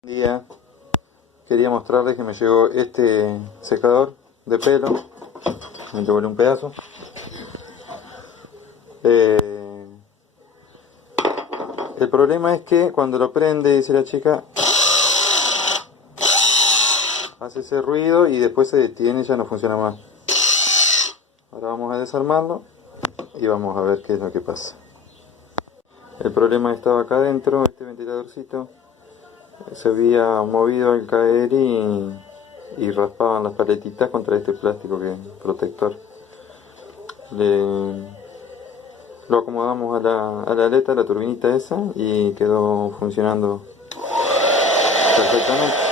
Buen día, quería mostrarles que me llegó este secador de pelo. Me llevo un pedazo. El problema es que cuando lo prende, dice la chica, hace ese ruido y después se detiene y ya no funciona más. Ahora vamos a desarmarlo y vamos a ver qué es lo que pasa. El problema estaba acá adentro, este ventiladorcito se había movido al caer y raspaban las paletitas contra este plástico que protector. Lo acomodamos a la aleta, la turbinita esa, y quedó funcionando perfectamente.